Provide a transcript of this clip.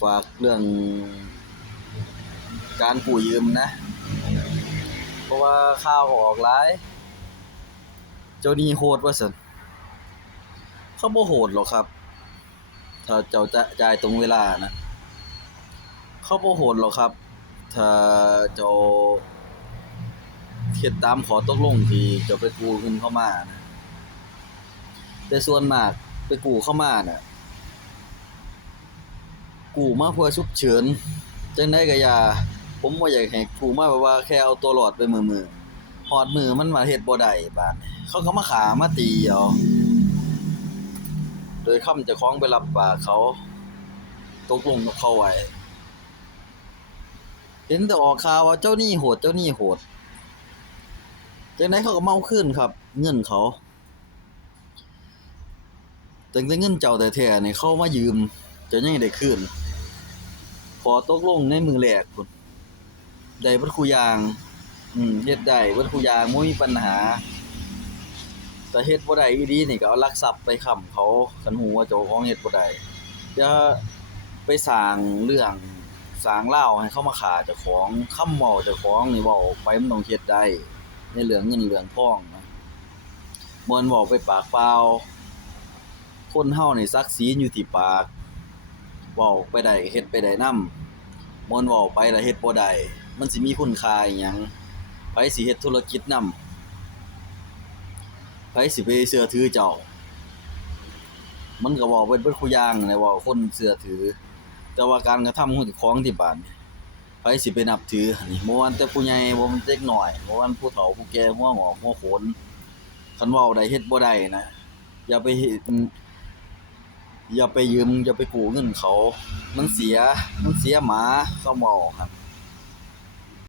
ฝากเรื่องการกู้ยืมนะ เพราะว่าข่าวออกหลาย เจ้าหนี้โหดว่าซั่นเขาบ่โหดหรอกครับ ถ้าเจ้าจะจ่ายตรงเวลานะ เขาบ่โหดหรอกครับ ถ้าเจ้าเฮ็ดตามขอตกลงที่เจ้าไปกู้เงินเข้ามานะแต่ส่วนมากไปกู้เข้ามาน่ะ กู้มาเพื่อฉุกเฉินจังได๋ก็อย่าผมบ่อยากให้กู้มาแบบว่าแค่เอาตัวรอดไปมือๆฮอดมือมันมาเฮ็ดบ่ได้บาดนี้เขาก็มาขามาตีเอาโดยคำเจ้าของไปรับปากเขาตกลงกับเขาไว้เห็นแต่ออกข่าวว่าเจ้านี้โหดเจ้านี้โหดจังได๋เขาก็เมาเอาคืนครับ เงินเขาจังแต่เงินเจ้าแท้ๆนี่เขามายืมจ้ายังได้คืน อตกลงในมือแรกพุ่นได้เบิดคุยาง อืมเฮ็ดได้เบิดคุยางบ่มีปัญหา แต่เฮ็ดบ่ได้อีหลีนี่ก็เอาลักทรัพย์ไปค้ำเขาคันฮู้ว่าเจ้าของเฮ็ดบ่ได้อย่าไปสร้างเรื่องสร้างราให้เขามาฆ่าเจ้าของคำเว้าเจ้าของนี่เว้าอกไปมันต้องเฮ็ดได้ ในเรื่องเงินเรื่องทองนะบ่นเว้าไปปากเปล่าคนเฮานี่ศักดิ์ศรีอยู่ที่ปาก เว้าไปได้เฮ็ดไปได้นำม่นเว้าไปแล้วเฮ็ดบ่ได้มันสิมีคุณค่าอิหยังไผสิเฮ็ดธุรกิจนำไผสิไปเชื่อถือเจ้า มันก็เว้าเบิดเบิดคุอย่างนั่นแหละเว้าคนเชื่อถือ แต่ว่าการกระทำของเจ้าของที่บ้านไผสิไปนับถือนี่บ่ว่าแต่ผู้ใหญ่บ่ว่าเด็กน้อยบ่ว่าผู้เฒ่าผู้แก่หัวงอกหัวโขนคันเว้าได้เฮ็ดบ่ได้นะอย่าไปเฮ็ด อย่าไปยืมอย่าไปกู้เงินเขา มันเสียมันเสียหมาเขาเว้าครับ